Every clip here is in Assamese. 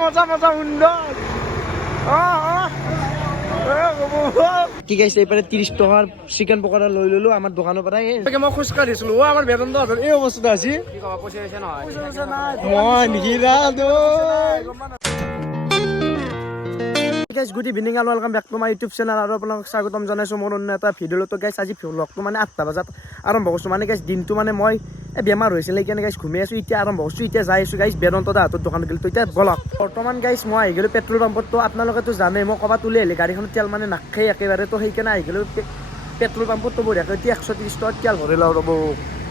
মজা মজা সুন্দৰ কি গাইছে এইপাৰে 30 টকাৰ চিকেন পকৰা লৈ ললো আমাৰ দোকানৰ পৰা মই খোজ কাঢ়িছিলো আমাৰ বেতন এই অৱস্থা আছে মই নিকিৰা গুড ইভিনিং আৰু welcome back to my YouTube channel আৰু আপোনালোকক স্বাগতম জনাইছোঁ মোৰ অন্য এটা ভিডিঅ'টো গাইছ আজি ভ্লগটো মানে 8টা বজাত আৰম্ভ কৰিছোঁ মানে গাইছ দিনটো মানে মই বেমাৰ হৈছিলে সেইকাৰণে গাইছ ঘুমি আছোঁ এতিয়া আৰম্ভ কৰিছোঁ এতিয়া যাই আছোঁ গাইছ বেদন্ত দাহঁতৰ দোকানত গ'লো এতিয়া বলক বৰ্তমান গাইছ মই আহি গ'লোঁ পেট্ৰল পাম্পততো আপোনালোকেতো জানে মই ক'ৰবাত ওলাই আহিলে গাড়ীখনত তেল মানে নাখায় একেবাৰে তো সেইকাৰণে আহি গ'লোঁ পেট্ৰল পাম্পততো বঢ়িয়াকৈ এতিয়া 130 টকাত তেল ভৰাই লওঁ ৰ'ব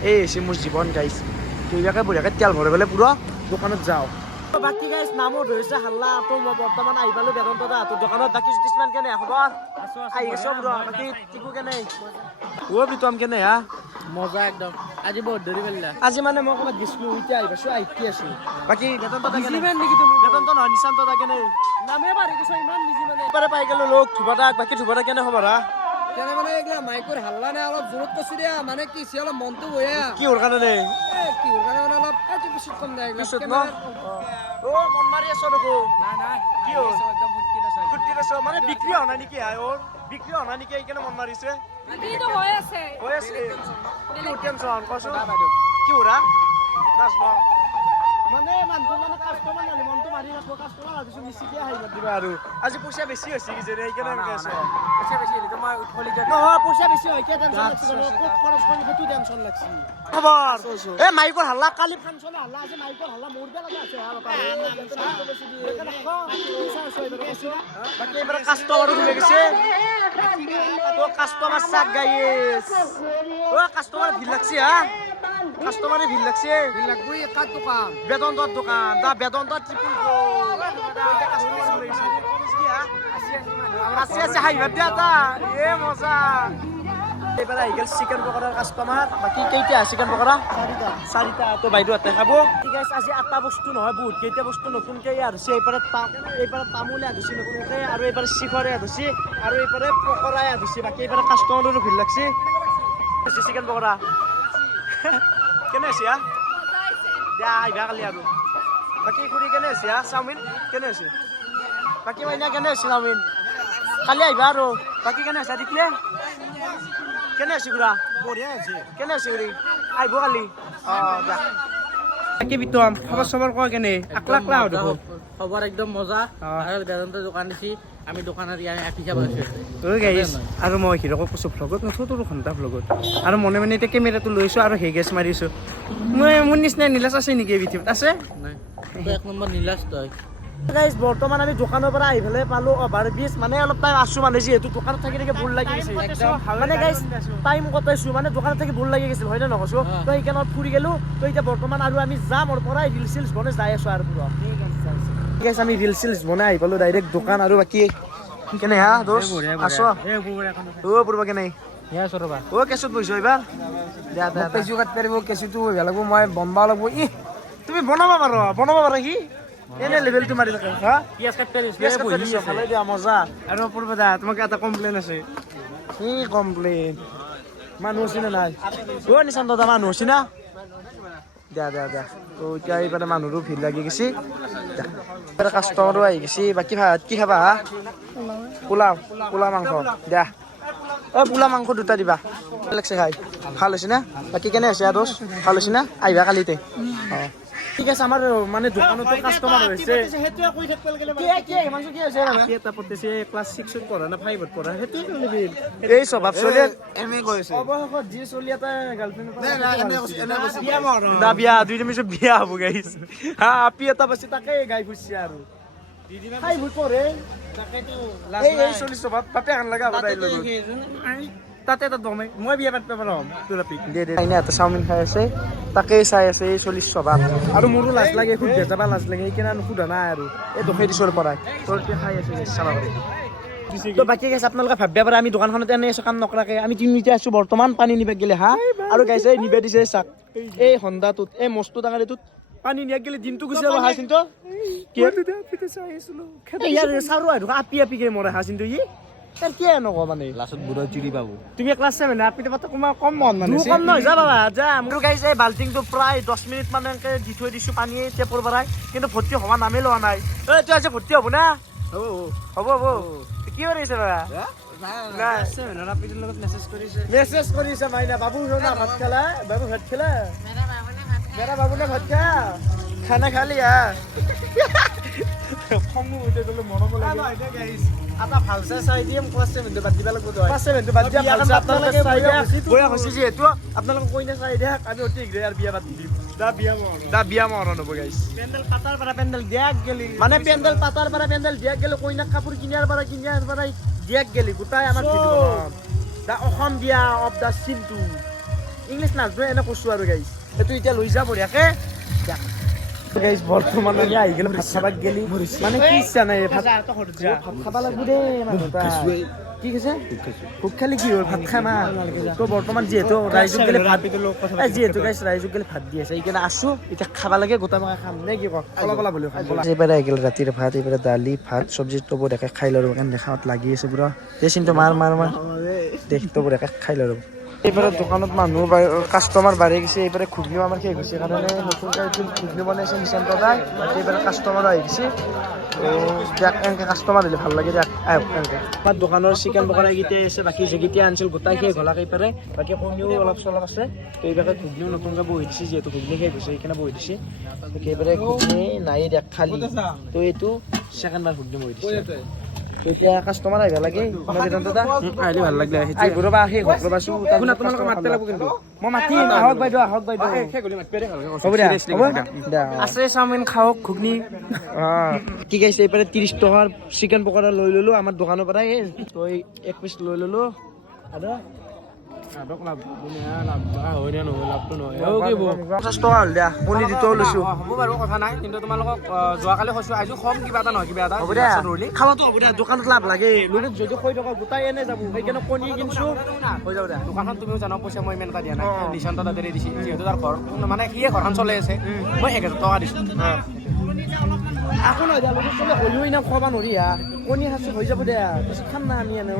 এই হৈছে মোৰ জীৱন গাইছ কিবাকৈ বঢ়িয়াকৈ তেল ভৰাই পেলাই পুৰা দোকানত যাওঁ বাকী গাইছ নামো ধৰিছে হাল্লা তো মই বৰ্তমান আহি পালোঁ বেদন্ত দাহঁতৰ দোকানত বাকী জ্যোতিষমান কেনে খবৰ আহি গৈছোঁ বাকী টিকু কেনে বিতম কেনে হা মজা একদম আজি বহুত ধৰি পেলা আজি মানে মই ক'ৰবাত গৈছিলোঁ এতিয়া আহি পাইছোঁ আহি আছোঁ বাকী বেদন্ত নেকি তুমি বেদন্ত নহয় নিশান্ত দা কেনে নামে পাৰি গৈছ ইমান বিজি মানে এবাৰে পাই গ'লো লোক ধুবাদা বাকী ধুবাদা কেনে খবৰ হা কেনে মানে এইগিলা মাইকৰ হাল্লা নাই অলপ জোৰত কৈছোঁ দিয়া মানে কি হৈছে অলপ মনটো বয়া কি হ'ল কাৰণে কি হ'ল কাৰণে মানে অলপ পিছত কম নাই পিছত ন মন মাৰি আছ দেখো নাই কি হ'ল একদম ফুৰ্তিত আছ মানে বিক্ৰী হোৱা নাই নেকি বিক্ৰী হোৱা নাই নেকি এইকাৰণে মন মাৰিছে হৈ আছে কি টেনচন কচোন কি হ'ল নাচ ন মানে মানুহটো মানে কাষ্টমাৰ নালি মনটো মাৰি ৰাখিব কাষ্টমাৰ ভাবিছোঁ মিচিকে আহিব দিবা আৰু আজি পইচা বেছি হৈছে কি যে সেইকাৰণে এনেকৈ আছে পইচা বেছি হ'লে মই উঠলি নহয় পইচা বেছি হয় কিয় টেনচন লাগছে ক'ত খৰচ কৰিম সেইটো টেনচন লাগছে খবৰ এই মাইকৰ হাল্লা কালি ফাংচনে হাল্লা আছে মাইকৰ হাল্লা মোৰ বেয়া লাগা আছে বাকী এইবাৰ কাষ্টমাৰো ঘুমে গৈছে কাষ্টমাৰ চাক গাইছ কাষ্টমাৰ ভিৰ লাগছে হা কাষ্টমাৰে ভিৰ লাগছে লাগবই কাৰ দোকান বেদন্তৰ দোকান দা বেদন্তৰ ত্ৰিপুল আছে হাই ভাত দিয়া তা এ মজা এইবাৰ আহি গ'ল চিকেন পকৰাৰ কাষ্টমাৰ বাকী কেইটা চিকেন পকৰা চাৰিটা তো বাইদেউহঁতে খাব ঠিক আছে আজি 8টা বস্তু নহয় বহুত কেইটা বস্তু নতুনকৈ ইয়াত হৈছে এইবাৰে তামোল ইয়াত হৈছে নতুনকৈ আৰু এইবাৰে চিখৰ ইয়াত হৈছে আৰু এইবাৰে পকৰা ইয়াত হৈছে বাকী এইবাৰে কাষ্টমাৰৰো ভিৰ লাগছে চিকেন পকৰা কেনে আছে দিয়া আহিবা কালি আৰু বাকী খুৰী কেনে আছে চাওমিন কেনে আছে বাকী মাইনা কেনে আছে চাওমিন কালি আহিবা আৰু বাকী কেনে আছে দেখিলে কেনে আছে খুৰা বঢ়িয়া আছে কেনে আছে খুৰী আহিব কালি দিয়া বাকী বিতম খবৰ চবৰ কোৱা কেনে আকলা খবৰ একদম মজা আৰু বেদান্ত দোকান দিছি আমি দোকানত এক হিচাপ আছো আৰু মই হিৰকক কৈছোঁ ভ্লগত নথোঁ ঘণ্টা ভ্লগত আৰু মনে মনে এতিয়া কেমেৰাটো লৈছোঁ আৰু সেই গেছ মাৰিছোঁ মই মোৰ নিচিনা নীলাজ আছে নেকি এই পৃথিৱীত আছে নাই এক নম্বৰ নীলাজ তই গাইজ বৰ্তমান আমি দোকানৰ পৰা আহি পেলাই পালোঁ অভাৰ ব্ৰিজ মানে অলপ টাইম আছোঁ মানে যিহেতু দোকানত থাকি থাকি ভুল লাগি গৈছে মানে গাইজ টাইম কটাইছোঁ মানে দোকানত থাকি ভুল লাগি গৈছিল হয়নে নকৈছোঁ তো সেইকাৰণে ফুৰি গ'লোঁ তো এতিয়া বৰ্তমান আৰু আমি যাম ওৰ পৰাই ৰিলচ চিলচ বনাই যাই আছোঁ আৰু পুৰা গাইজ আমি ৰিলচ চিলচ বনাই আহি পালোঁ ডাইৰেক্ট দোকান আৰু বাকী কেনে হা দোষ আছো পূৰ্ব কেনে কেঁচুত বহিছোঁ এইবাৰ কেঁচু কাট পাৰিব কেঁচুটো হৈ লাগব মই বনবা লাগব তুমি বনাব পাৰা কি এনে লেভেলটো মাৰি থাকে হা পিয়াজ কাটি ভালে দিয়া মজা আৰু পূৰ্ব দা তোমাক এটা কমপ্লেইন আছে কি কমপ্লেইন মানুহ আছে নে নাই নিশান্ত দা মানুহ আছে না দিয়া তো এতিয়া এইবাৰে মানুহৰো ভিৰ লাগি গৈছে এইবাৰে কাষ্টমাৰো আহি গৈছে বাকী ভাত কি খাবা হা পোলা মাংস দিয়া পোলা মাংস দুটা দিবা ভাল লাগছে খাই ভাল হৈছে না বাকী কেনে হৈছে আৰু ভাল হৈছে না আহিবা কালিতে ঠিক আছে আমাৰ মানে দোকানতো কাষ্টমাৰ হৈছে এটা পতিছে ক্লাছ 6ত পঢ়া না 5ত পঢ়া সেইটোৱে এই স্বভাৱ চলি অৱশেষত যি চলি এটা গাৰ্লফ্ৰেণ্ড বিয়া দুই মিনিট বিয়া হ'ব গাইছ হা আপি এটা পাইছে তাকে গাই ফুৰিছে আৰু খাই ভুল পঢ়ে এই চলি স্বভাৱ তাতে আন লগা তাতে এটা দমে মই বিয়া পাতিব পাৰোঁ এটা চাওমিন খাই আছে তাকেই চাই আছে এই 40 স্বভাৱ আৰু মোৰো লাজ লাগে সুধি যাবা লাজ লাগে সেইকাৰণে সোধা নাই আৰু এই দোকানী দিছৰ পৰাই তোৰ খাই আছে চাবা তো বাকী গাইছে আপোনালোকে ভাবিব পাৰে আমি দোকানখনত এনেই আছোঁ কাম নকৰাকৈ আমি তিনিটা আছোঁ বৰ্তমান পানী নিবাক গ'লে হা আৰু গাইছে নিবা দিছে চাক এই হন্দাটোত এই মস্ত ডাঙৰ এইটোত পানী নিয়াক গ'লে দিনটো গুচি যাব হা চিন্তু ইয়াৰ চাৰো আৰু আপি কে মৰে হা চিন্তু তাৰ কি এনেকুৱা মানে লাষ্টত বুঢ়া চিৰি পাব তুমি ক্লাছ 7 আপনি তো কম মন মানে কম নহয় যা বাবা যা মোৰ গাইছ এই বাল্টিংটো প্ৰায় 10 মিনিট মানে দি থৈ দিছো পানী টেপৰ পৰাই কিন্তু ভৰ্তি হোৱা নামেই লোৱা নাই ঐ তুই আজি ভৰ্তি হ'ব না হ'ব কি কৰিছে বাবা মেছেজ কৰিছে মাইনা বাবু না ভাত খালা বাবু ভাত খালা मेरा बाबू ने भात खा खाना खा लिया खमु उठे গলো মনম লাগে গাইস আটা ভালসে চাই দিম ক্লাস 7 টো বাদ দিবা লাগব তো ক্লাস 7 টো বাদ দিয়া ভালসে আপোনালোকে চাই দিয়া বয়া হইছে যে এটো আপোনালোকে কইনা চাই দিয়া আমি অতি গ্ৰে আৰ বিয়া বাদ দিম দা বিয়া মৰন হ'ব গাইস পেন্ডেল পাতাৰ পৰা পেন্ডেল দিয়াক গেলি মানে পেন্ডেল পাতাৰ পৰা পেন্ডেল দিয়াক গেল কইনা কাপোৰ কিনাৰ পৰা দিয়াক গেলি গোটাই আমাৰ ভিডিও দা অসম বিয়া অফ দা সিনটু ইংলিশ নাজনো এনে কৈছো আৰু গাইস এটো এতিয়া লৈ যা বঢ়িয়াকে গাইস বৰ্তমান আমি আহি গেল ভাত খাবা গেলি মানে কি ইচ্ছা নাই ভাত খাবা লাগব দে মানুহটা কি কৈছে ভোক খালি কি হ'ল ভাত খামা তো বৰ্তমান যিহেতু ৰাইজক গেলে ভাত যিহেতু গাইস ৰাইজক গেলে ভাত দি আছে এইকাৰণে আছো এতিয়া খাবা লাগে গোটা মাখা খাম নে কি কওক কলা বুলি খাম এইবাৰ আহি গেল ৰাতিৰ ভাত এইবাৰ দালি ভাত চব্জি তো বঢ়িয়াকে খাই লৰো কাৰণ দেখাত লাগি আছে পুৰা দে চিন্তু মাৰ দেখ তো বঢ়িয়াকে খাই লৰো এইবারে দোকানত মানুহ কাস্টমার বাড়ি গেছে এইবারে ঘুগনিও আমার শেষ হয়েছে কারণে নতুনকে ঘুগনি বনাইছে নিশান্ত দাদাই এইবারে কাস্টমার আহি গেছে তো দেখ এনেকে কাস্টমার হলে ভাল লাগে দেখ এনেকে আমার দোকানের চিকেন পকৰা গীতে আছে বাকি যেগিতে আনছিল গোটাই শেষ হলাক এইবারে বাকি কমিও অলপ চলপ আছে তো এইবারে ঘুগনিও নতুনকে বহি দিছে যেহেতু ঘুগনি শেষ হৈছে সেইকাৰণে বহি দিছে এইবাৰে ঘুগনি নাই দেখ খালি তো এইটো সেকেন্ড বাৰ ঘুগনি বহি দিছে এতিয়া কাস্টমাৰ আইবা লাগে বেদান্ত দা আইলে ভাল লাগলে আই ঘৰবা সেই ঘৰবাসু কোন আপোনালোক মাততে লাগব কিন্তু মই মাতি আহক বাইদেউ সেই গলি মাতপেৰে ভালকে আছে চাওমিন খাওক ঘুগনি কি গাইছে এইপাৰে 30 টকাৰ চিকেন পকৰা লৈ ললো আমাৰ দোকানৰ পৰা তো এক পিস লৈ ললো আদা আদক লাভ দুনিয়া লাভ হয় না নহয় লাভটো নহয় ও কি 50 টকা হল দিয়া পনি দিটো লৈছো হ'ব বাৰু কথা নাই কিন্তু তোমালোকক যোৱাকালি কৈছো আজি কম কিবা এটা নহয় কিবা এটা হ'ব দিয়া খাওঁতো হ'ব দিয়া দোকানত লাভ লাগে লোকে যদি কই টকা গোটাই এনে যাব সেইকাৰণে কণী কিনছো হৈ যাব দিয়া দোকানখন তুমিও জানো পইচা মই ইমান এটা দিয়া নাই নিশান্ত দাদাৰে দিছি যিহেতু তাৰ ঘৰ মানে সিয়ে ঘৰখন চলাই আছে মই 1000 টকা দিছো আকৌ নহয় দিয়া লোকে চলে হলিও ইনা খোৱা নৰি হা কণী হাসি হৈ যাব দিয়া কিছু খাম না আমি এনে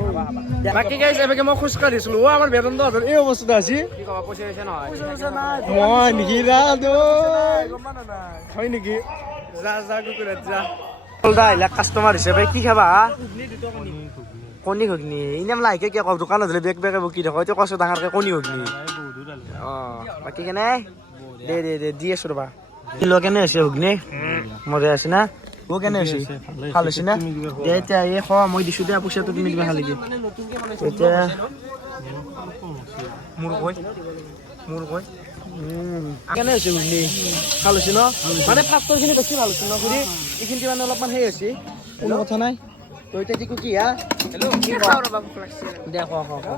বাকি গাইছ এবাকে মই খোজ কাঢ়িছিলো ও আমাৰ বেদন্ত এই অৱস্থা আছে কি কবা পইচা হৈছে নহয় মই নিকি ৰাদো হয় নেকি যা কুকুৰত যা হলদা ইলা কাস্টমাৰ হিচাপে কি খাবা কণী ঘুগনি ইনাম লাইকে কি কও দোকানত হলে বেক বকি দেখো এতিয়া কষ্ট ডাঙৰকে কণী ঘুগনি বাকি কেনে দে দি আছো ৰবা কিলো কেনে আছে ঘুগনি মজা আছে না ও কেনে আছে ভাল আছে না দে এতিয়া এই খোৱা মই দিছো দে পইচাটো তুমি দিবা খালি এতিয়া মোৰ কই কেনে আছে ঘুগনি ভাল আছে ন মানে ফাষ্টৰ খিনি বেছি ভাল আছে ন খুৰি এইখিনি মানে অলপমান সেই আছে কোনো কথা নাই তো এতিয়া কি কি হা হেল্ল' কি খাও ৰবা ভোক লাগছে দে খোৱা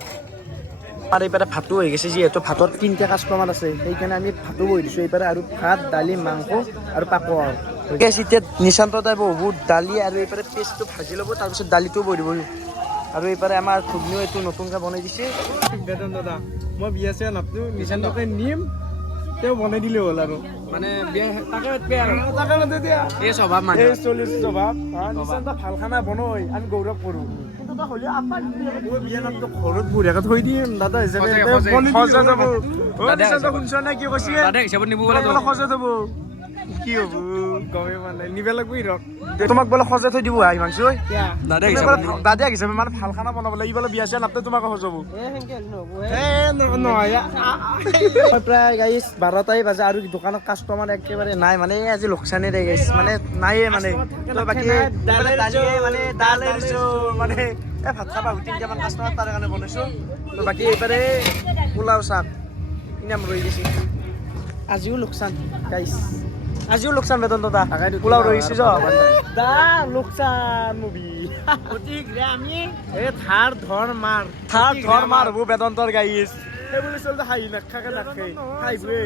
আৰ এইবাৰে ভাতো হয়ে গেছে যেহেতু ভাতত 3টা কাস্টমাৰ আছে সেইকাৰণে আমি ভাতো বহি দিছো এইবাৰে আৰু ভাত দালি মাংস আৰু পাপৰ এতিয়া নিশান্ত দাই বহুত দালি আৰু এইবাৰে পেষ্টটো ভাজি ল'ব তাৰপিছত দালিটো বহি দিব আৰু এইবাৰে আমাৰ ঘুগনিও এইটো নতুনকৈ বনাই দিছে বেদন্ত দাদা মই বিয়া চিয়া নাপতো নিশান্তকে নিম তেওঁ বনাই দিলে হ'ল আৰু মানে তাকে মতে দিয়া এই স্বভাৱ মানে এই চলিছ স্বভাৱ নিশান্ত ভাল খানা বনাই আমি গৌৰৱ কৰোঁ কিন্তু তা হলে আপা বিয়া নামটো ঘৰত বঢ়িয়াকে থৈ দিম দাদা হিচাপে খজা যাব নিশান্ত শুনছ না কি কৈছে দাদা হিচাপত নিব বলে খজা যাব কি হব গমে মানে নিবে লাগবই ৰক তোমাক বলে খজা থৈ দিব আই মাংস দাদা হিচাপে মানে ভাল খানা বনাবলে ই বলে বিয়া চিয়া নাপতে তোমাক খজাব প্ৰায় গাইছ 12টাই বাজে আৰু দোকানত কাস্টমাৰ একেবাৰে নাই মানে আজি লোকচানে ৰে গাইছ মানে নাইয়ে মানে বাকি দালে দিছো মানে ভাত খাবা 3টামান কাস্টমাৰ তাৰ কাৰণে বনাইছো তো বাকি এইবাৰে পোলাও শাক ইনাম ৰৈ দিছি আজিও লোকচান গাইছ আজিও লোকচান বেতন দা পোলাও ৰৈছে দা লোকচান মুভি ঠিক ৰে আমি এ থাৰ ধৰ মাৰ বু বেদন্তৰ গাইছ সেইবুলি চলতে হাই নাখাকে খাইবে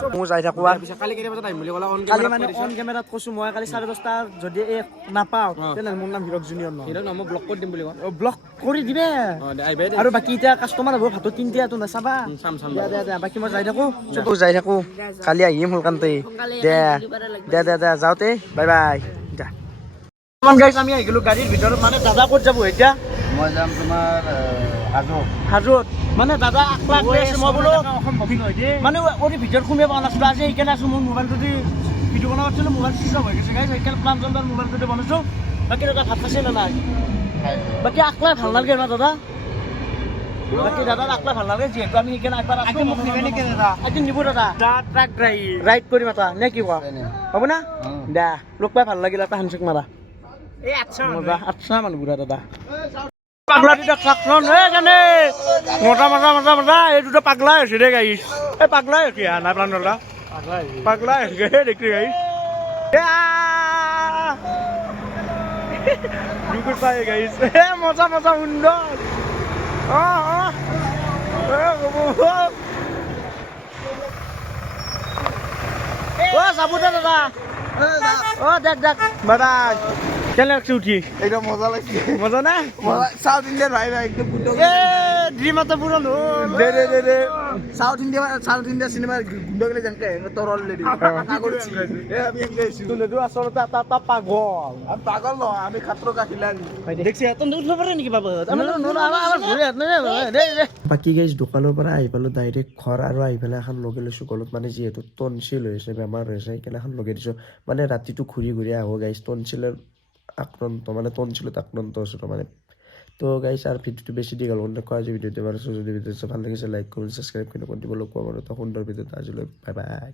সব মু যাই থাকো কালি কেনে বজাত আহিম বুলি কলা কালি মানে অন ক্যামেৰাত কৈছো মই কালি 10:30 যদি এ নাপাও তেনে মোৰ নাম হিৰক জুনিয়ৰ ন হিৰক নাম ব্লক কৰি দিম বুলি কয় ব্লক কৰি দিবে আৰু বাকি এতিয়া কাস্টমাৰ হ'ব ভাতত 3টা তো নাচাবা চাম দে বাকি মই যাই থাকো কালি আহিম হলকান্তে দে যাওতে বাই বাই মান গাইছ আমি আহি গলো গাড়ীৰ ভিতৰত মানে দাদা ক'ত যাব এতিয়া মই যাম তোমাৰ হাজোত মানে দাদা আকলা কৈ আছে মই বোলো মানে অতি ভিতৰত সোমাই পোৱা নাছিলোঁ আজি সেইকাৰণে আছোঁ মোৰ মোবাইলটো দি ভিডিঅ' বনাব আছিলোঁ মোবাইল চুইচ অফ হৈ গৈছে গাইছ সেইকাৰণে প্লান চন্দাৰ মোবাইলটো দি বনাইছোঁ বাকী দাদা ভাত খাইছে নে নাই বাকী আকলা ভাল নালাগে না দাদা বাকী দাদা আকলা ভাল নালাগে যিহেতু আমি সেইকাৰণে একবাৰ আজি নিব দাদা ট্ৰাক ৰাইড কৰি মাতা নে কি কোৱা হ'ব না দা লগ পাই ভাল লাগিল এটা হেণ্ডছেক মাৰা আচ্ছা মানুহ বুঢ়া দাদা পাগলা দুটা ট্ৰাকখন জানে মজা এই দুটা পাগলাই হৈছে দে গাইছ এই পাগলাই হৈছে নাই প্ৰাণ দাদা পাগলাই হৈছে দেখি গাইছ দুকুৰ পাই গাইছ মজা সুন্দৰ যাব দে দাদা দেখ দাদা কেনে লাগছে উঠি একদম মজা লাগছে মজা না সাউথ ইন্ডিয়ান ভাই একদম ড্রিম आता पूरा नो দে সাউথ ইন্ডিয়া সিনেমা গুন্ডা গেলে জানকে তোর অলরেডি আগরছি আমি এঙ্গেছি তুই তো আসলে তা পাগল আমি পাগল ন আমি খাতর কা খিলানি দেখছি এত উঠব পারে নেকি বাবা আমার ঘুরে বাকি গাইজ দোকানৰ পৰা আহি পালো ডাইৰেক্ট ঘৰ আৰু আহি পেলাই এখন লগে লৈছোঁ গলত মানে যিহেতু টনচিল হৈছে বেমাৰ হৈছে সেইকাৰণে এখন লগে দিছোঁ মানে ৰাতিটো ঘূৰি আহোঁ গাইজ টনচিলৰ আক্ৰান্ত মানে টনচিলত আক্ৰান্ত হৈছোঁ মানে তো গাইজ আৰ ভিডিওটো বেশি দীঘল কোৱা আজি ভিডিওটো বাৰছো যদি ভিডিওটো ভাল লাগিছে লাইক কৰুন সাবস্ক্ৰাইব কৰি দিব কোৱা বাৰু এটা সুন্দৰ ভিডিওত আজিলৈ বাই বাই